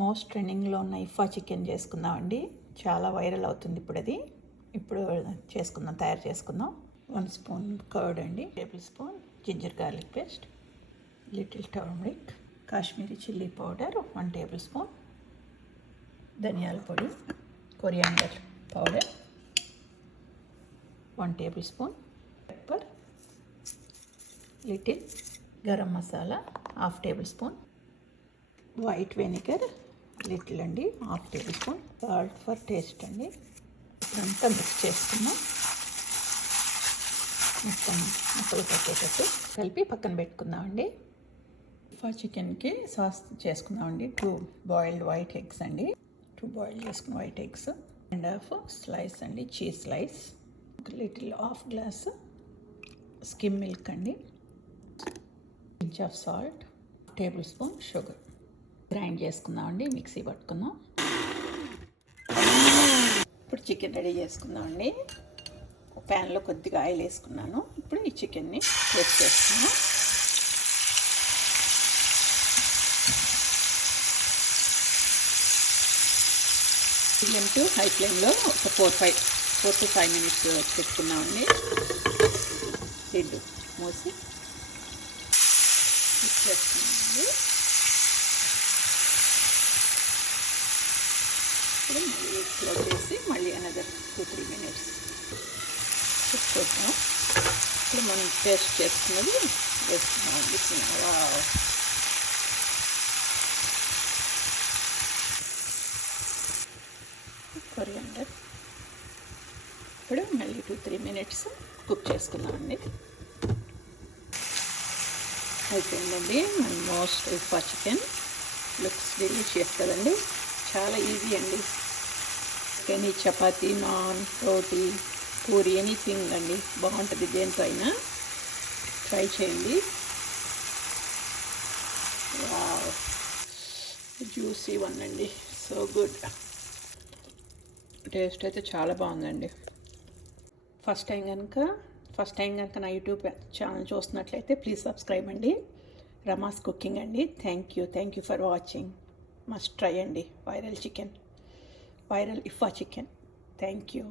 Most ట్రెండింగ్లో ఉన్న ఇఫా chicken చేసుకుందామండి. చాలా వైరల్ అవుతుంది ఇప్పుడు చేసుకుందాం, తయారు చేసుకుందాం. 1 స్పూన్ కర్డ్ అండి, table spoon ginger garlic paste, little turmeric, Kashmiri chilli powder 1 table spoon, ధనియాల పొడి, coriander powder 1 table spoon, pepper, little garam masala 1/2 table spoon, white vinegar little అండి 1/2 table spoon, salt for taste అండి. ఇదంతా మిక్స్ చేసుకున్నాం. మొత్తం ముక్కలు పట్టేటట్టు కలిపి పక్కన పెట్టుకుందామండి. ఇఫా చికెన్కి సాస్ చేసుకుందామండి. 2 బాయిల్డ్ వైట్ ఎగ్స్ అండి, 2 బాయిల్ చేసుకున్న వైట్ ఎగ్స్, 1/2 స్లైస్ అండి cheese slice, little 1/2 glass skim milk అండి, pinch of salt, table spoon sugar. Grind చేసుకుందామండి, మిక్సీ పట్టుకుందాం. ఇప్పుడు చికెన్ రెడీ చేసుకుందామండి. ప్యాన్లో కొద్దిగా ఆయిల్ వేసుకున్నాను. ఇప్పుడు ఈ చికెన్ని రోస్ట్ చేసుకున్నాం. మీడియం టు హై ఫ్లేమ్లో ఒక 4 to 5 మినిట్స్ పెట్టుకున్నామండి. లిడ్ మూసి చేస్తున్నామండి. ఇప్పుడు మళ్ళీ క్లోజ్ చేసి మళ్ళీ అనదర్ 2-3 మినిట్స్ పెట్టుకుంటాం. ఇప్పుడు మనం పేస్ట్ చేసుకున్నది వేస్తున్నామండి. కొరియాండర్. ఇప్పుడు మళ్ళీ 2-3 మినిట్స్ కుక్ చేసుకున్నామండి. అయిపోయిందండి మన మోస్ట్ ఇఫా చికెన్. లుక్స్ డెలిషియస్ కదండి, చాలా ఈజీ అండి. చికెన్ చపాతీ, నాన్, రోటీ, పూరి, ఎనీథింగ్ అండి, బాగుంటుంది. దేంతో అయినా ట్రై చేయండి. వావ్, జ్యూసీ వన్ అండి, సో గుడ్. టేస్ట్ అయితే చాలా బాగుందండి. ఫస్ట్ టైం కనుక నా యూట్యూబ్ ఛానల్ చూస్తున్నట్లయితే ప్లీజ్ సబ్స్క్రైబ్ అండి. రమాస్ కుకింగ్ అండి. Thank you for watching. Must try అండి వైరల్ ఇఫా చికెన్. Thank you.